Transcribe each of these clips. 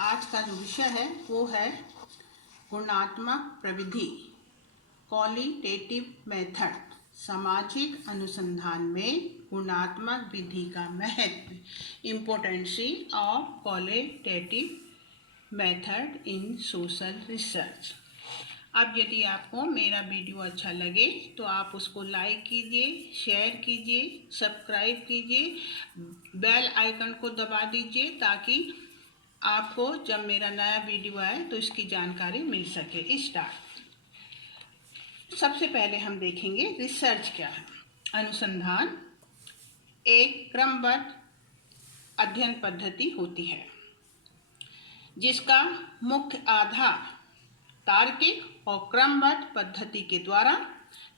आज का जो विषय है वो है गुणात्मक प्रविधि, क्वालिटेटिव मेथड। सामाजिक अनुसंधान में गुणात्मक विधि का महत्व, impotency of qualitative method in social research. अब यदि आपको मेरा वीडियो अच्छा लगे तो आप उसको लाइक कीजिए, शेयर कीजिए, सब्सक्राइब कीजिए, बेल आइकन को दबा दीजिए ताकि आपको जब मेरा नया वीडियो आए तो इसकी जानकारी मिल सके। स्टार्ट। सबसे पहले हम देखेंगे रिसर्च क्या है। अनुसंधान एक क्रमबद्ध अध्ययन पद्धति होती है जिसका मुख्य आधार तार्किक और क्रमबद्ध पद्धति के द्वारा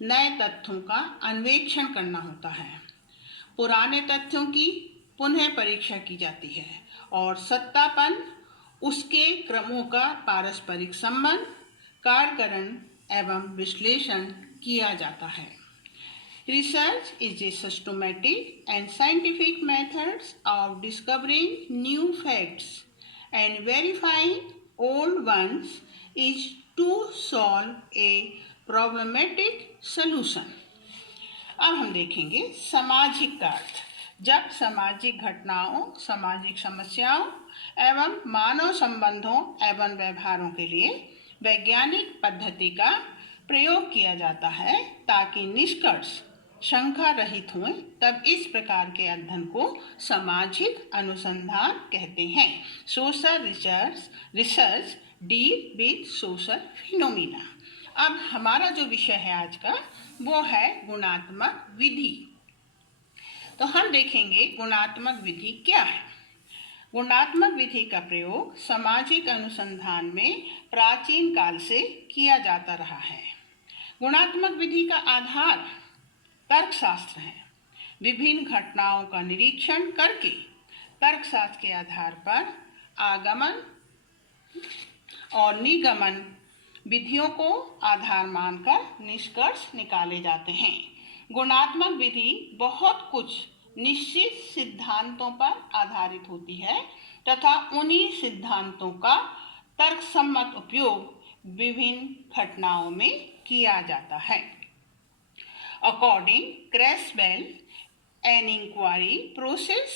नए तथ्यों का अन्वेषण करना होता है। पुराने तथ्यों की पुनः परीक्षा की जाती है और सत्यापन, उसके क्रमों का पारस्परिक संबंध, कार्यकरण एवं विश्लेषण किया जाता है। Research is a systematic and scientific methods of discovering new facts and verifying old ones is to solve a problematic solution। अब हम देखेंगे सामाजिक का अर्थ। जब सामाजिक घटनाओं, सामाजिक समस्याओं एवं मानव संबंधों एवं व्यवहारों के लिए वैज्ञानिक पद्धति का प्रयोग किया जाता है ताकि निष्कर्ष शंका रहित हों, तब इस प्रकार के अध्ययन को सामाजिक अनुसंधान कहते हैं। Social research deal with social phenomena. अब हमारा जो विषय है आज का वो है गुणात्मक विधि। तो हम देखेंगे गुणात्मक विधि क्या है। गुणात्मक विधि का प्रयोग सामाजिक अनुसंधान में प्राचीन काल से किया जाता रहा है। गुणात्मक विधि का आधार तर्कशास्त्र है। विभिन्न घटनाओं का निरीक्षण करके तर्कशास्त्र के आधार पर आगमन और निगमन विधियों को आधार मानकर निष्कर्ष निकाले जाते हैं। गुणात्मक विधि बहुत कुछ निश्चित सिद्धांतों पर आधारित होती है तथा उन्हीं सिद्धांतों का तर्कसम्मत उपयोग विभिन्न घटनाओं में किया जाता है। According Creswell, an inquiry process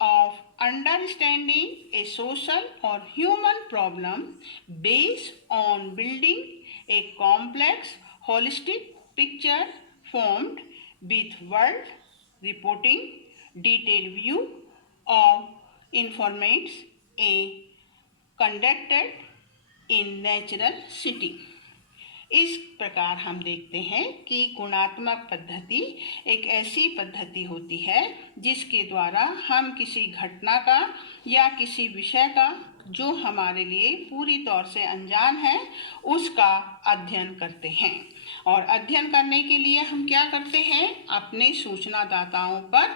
of understanding a social or human problem based on building a complex holistic picture formed with world reporting detailed view of informations a conducted in natural setting। इस प्रकार हम देखते हैं कि गुणात्मक पद्धति एक ऐसी पद्धति होती है जिसके द्वारा हम किसी घटना का या किसी विषय का जो हमारे लिए पूरी तौर से अनजान है उसका अध्ययन करते हैं। और अध्ययन करने के लिए हम क्या करते हैं, अपने सूचनादाताओं पर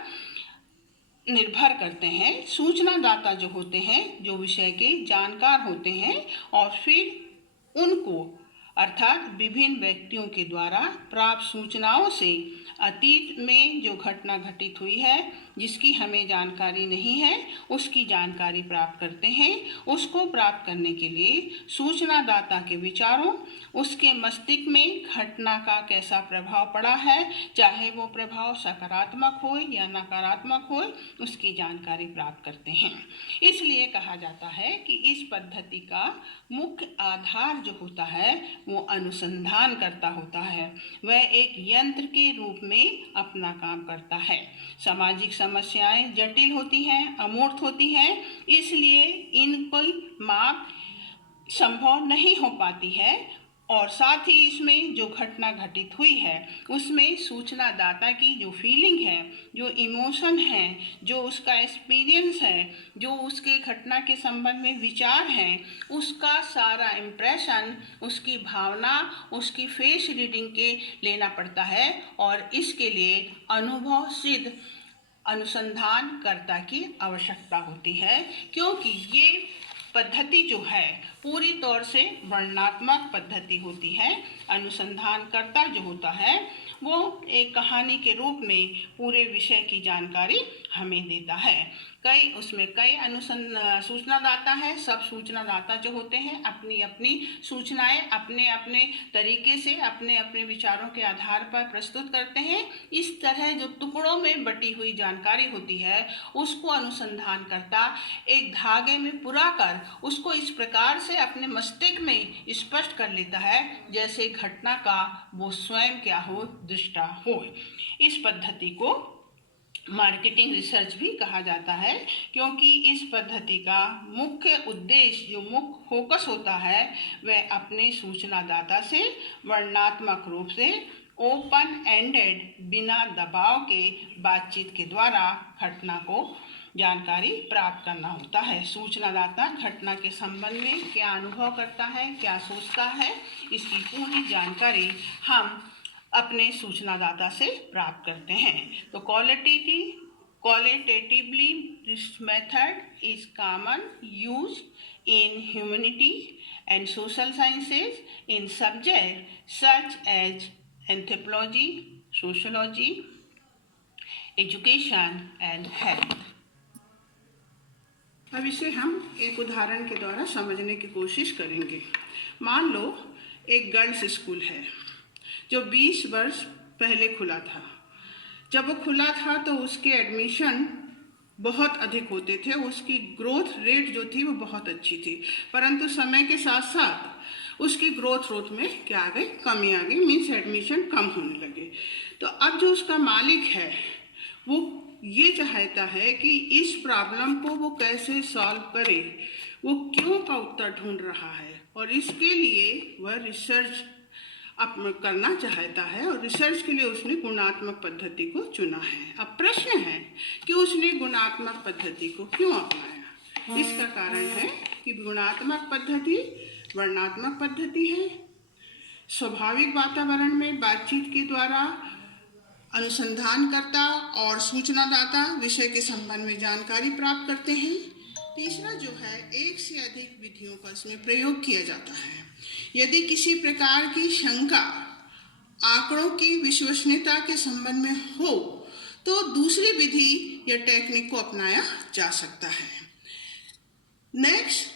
निर्भर करते हैं। सूचनादाता जो होते हैं, जो विषय के जानकार होते हैं, और फिर उनको अर्थात विभिन्न व्यक्तियों के द्वारा प्राप्त सूचनाओं से अतीत में जो घटना घटित हुई है जिसकी हमें जानकारी नहीं है उसकी जानकारी प्राप्त करते हैं। उसको प्राप्त करने के लिए सूचनादाता के विचारों, उसके मस्तिष्क में घटना का कैसा प्रभाव पड़ा है, चाहे वो प्रभाव सकारात्मक हो या नकारात्मक हो, उसकी जानकारी प्राप्त करते हैं। इसलिए कहा जाता है कि इस पद्धति का मुख्य आधार जो होता है वो अनुसंधान करता होता है। वह एक यंत्र के रूप में अपना काम करता है। सामाजिक समस्याएं जटिल होती हैं, अमूर्त होती हैं, इसलिए इनको माप संभव नहीं हो पाती है। और साथ ही इसमें जो घटना घटित हुई है उसमें सूचनादाता की जो फीलिंग है, जो इमोशन है, जो उसका एक्सपीरियंस है, जो उसके घटना के संबंध में विचार हैं, उसका सारा इम्प्रेशन, उसकी भावना, उसकी फेस रीडिंग के लेना पड़ता है। और इसके लिए अनुभव सिद्ध अनुसंधानकर्ता की आवश्यकता होती है, क्योंकि ये पद्धति जो है पूरी तौर से वर्णनात्मक पद्धति होती है। अनुसंधानकर्ता जो होता है वो एक कहानी के रूप में पूरे विषय की जानकारी हमें देता है। उसमें कई सूचनादाता है। सब सूचनादाता जो होते हैं अपनी अपनी सूचनाएं अपने अपने तरीके से अपने अपने विचारों के आधार पर प्रस्तुत करते हैं। इस तरह जो टुकड़ों में बटी हुई जानकारी होती है उसको अनुसंधानकर्ता एक धागे में पुरा कर उसको इस प्रकार से अपने मस्तिष्क में स्पष्ट कर लेता है जैसे घटना का वो स्वयं क्या हो, दृष्टा हो। इस पद्धति को मार्केटिंग रिसर्च भी कहा जाता है, क्योंकि इस पद्धति का मुख्य उद्देश्य, जो मुख्य फोकस होता है, वह अपने सूचनादाता से वर्णनात्मक रूप से ओपन एंडेड, बिना दबाव के बातचीत के द्वारा घटना को जानकारी प्राप्त करना होता है। सूचनादाता घटना के संबंध में क्या अनुभव करता है, क्या सोचता है, इसकी पूरी जानकारी हम अपने सूचनादाता से प्राप्त करते हैं। तो qualitatively this method is common used in humanity and social sciences in subjects such as anthropology, sociology, education and health। अब इसे हम एक उदाहरण के द्वारा समझने की कोशिश करेंगे। मान लो एक गर्ल्स स्कूल है जो 20 वर्ष पहले खुला था। जब वो खुला था तो उसके एडमिशन बहुत अधिक होते थे, उसकी ग्रोथ रेट जो थी वो बहुत अच्छी थी, परंतु समय के साथ साथ उसकी ग्रोथ में क्या आ गई, कमी आ गई, मीन्स एडमिशन कम होने लगे। तो अब जो उसका मालिक है वो ये चाहता है कि इस प्रॉब्लम को वो कैसे सॉल्व करे, वो क्यों का उत्तर ढूंढ रहा है और इसके लिए वह रिसर्च करना चाहता है और रिसर्च के लिए उसने गुणात्मक पद्धति को चुना है। अब प्रश्न है कि उसने गुणात्मक पद्धति को क्यों अपनाया। इसका कारण है कि गुणात्मक पद्धति वर्णनात्मक पद्धति है। स्वाभाविक वातावरण में बातचीत के द्वारा अनुसंधानकर्ता और सूचनादाता विषय के संबंध में जानकारी प्राप्त करते हैं। तीसरा जो है, एक से अधिक विधियों का इसमें प्रयोग किया जाता है। यदि किसी प्रकार की शंका आंकड़ों की विश्वसनीयता के संबंध में हो तो दूसरी विधि या टेक्निक को अपनाया जा सकता है। नेक्स्ट,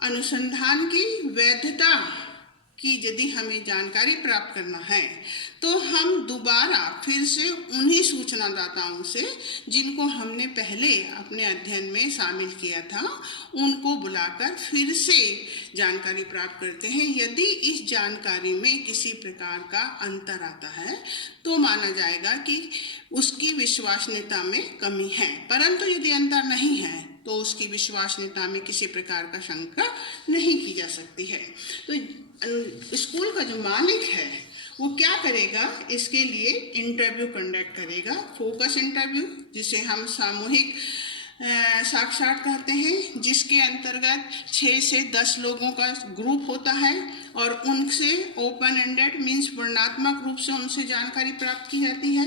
अनुसंधान की वैधता की यदि हमें जानकारी प्राप्त करना है तो हम दोबारा फिर से उन्हीं सूचनादाताओं से जिनको हमने पहले अपने अध्ययन में शामिल किया था उनको बुलाकर फिर से जानकारी प्राप्त करते हैं। यदि इस जानकारी में किसी प्रकार का अंतर आता है तो माना जाएगा कि उसकी विश्वसनीयता में कमी है, परंतु यदि अंतर नहीं है तो उसकी विश्वसनीयता में किसी प्रकार का शंका नहीं की जा सकती है। तो स्कूल का जो मालिक है वो क्या करेगा, इसके लिए इंटरव्यू कंडक्ट करेगा, फोकस इंटरव्यू, जिसे हम सामूहिक साक्षात्कार कहते हैं, जिसके अंतर्गत 6 से 10 लोगों का ग्रुप होता है और उनसे ओपन एंडेड मीन्स वर्णनात्मक रूप से उनसे जानकारी प्राप्त की जाती है।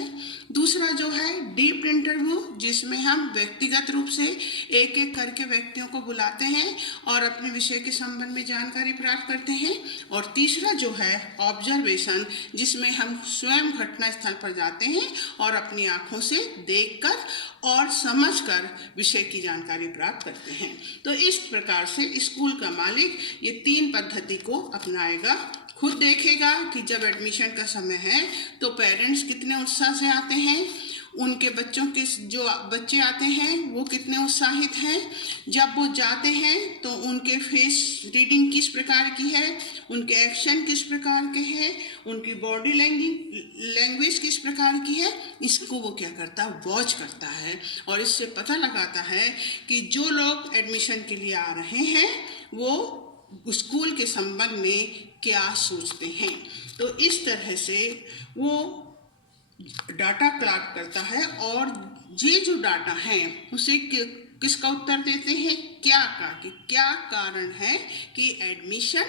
दूसरा जो है डीप इंटरव्यू, जिसमें हम व्यक्तिगत रूप से एक एक करके व्यक्तियों को बुलाते हैं और अपने विषय के संबंध में जानकारी प्राप्त करते हैं। और तीसरा जो है ऑब्जर्वेशन, जिसमें हम स्वयं घटना स्थल पर जाते हैं और अपनी आँखों से देखकर और समझकर विषय की जानकारी प्राप्त करते हैं। तो इस प्रकार से स्कूल का मालिक ये 3 पद्धति को अपनाएगा। खुद देखेगा कि जब एडमिशन का समय है तो पेरेंट्स कितने उत्साह से आते हैं, उनके बच्चों के जो बच्चे आते हैं वो कितने उत्साहित हैं, जब वो जाते हैं तो उनके फेस रीडिंग किस प्रकार की है, उनके एक्शन किस प्रकार के हैं, उनकी बॉडी लैंग्वेज किस प्रकार की है, इसको वो क्या करता है, वॉच करता है और इससे पता लगाता है कि जो लोग एडमिशन के लिए आ रहे हैं वो स्कूल के संबंध में क्या सोचते हैं। तो इस तरह से वो डाटा कलेक्ट करता है और ये जो डाटा है उसे किसका उत्तर देते हैं, क्या का, कि क्या कारण है कि एडमिशन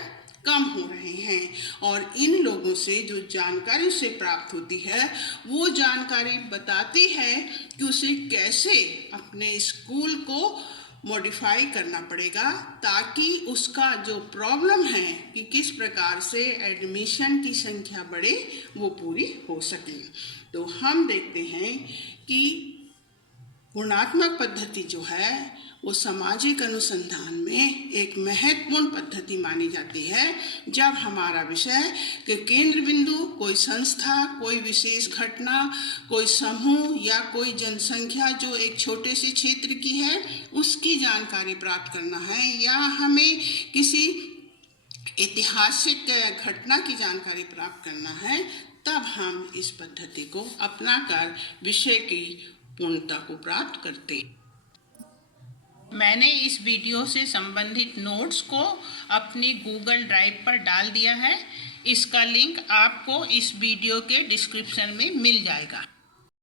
कम हो रहे हैं। और इन लोगों से जो जानकारी उसे प्राप्त होती है वो जानकारी बताती है कि उसे कैसे अपने स्कूल को मॉडिफाई करना पड़ेगा ताकि उसका जो प्रॉब्लम है कि किस प्रकार से एडमिशन की संख्या बढ़े वो पूरी हो सके। तो हम देखते हैं कि गुणात्मक पद्धति जो है वो सामाजिक अनुसंधान में एक महत्वपूर्ण पद्धति मानी जाती है जब हमारा विषय के केंद्र बिंदु कोई संस्था, कोई विशेष घटना, कोई समूह या कोई जनसंख्या जो एक छोटे से क्षेत्र की है उसकी जानकारी प्राप्त करना है, या हमें किसी ऐतिहासिक घटना की जानकारी प्राप्त करना है, तब हम इस पद्धति को अपनाकर विषय की पूर्णता को प्राप्त करते हैं। मैंने इस वीडियो से संबंधित नोट्स को अपनी गूगल ड्राइव पर डाल दिया है। इसका लिंक आपको इस वीडियो के डिस्क्रिप्शन में मिल जाएगा।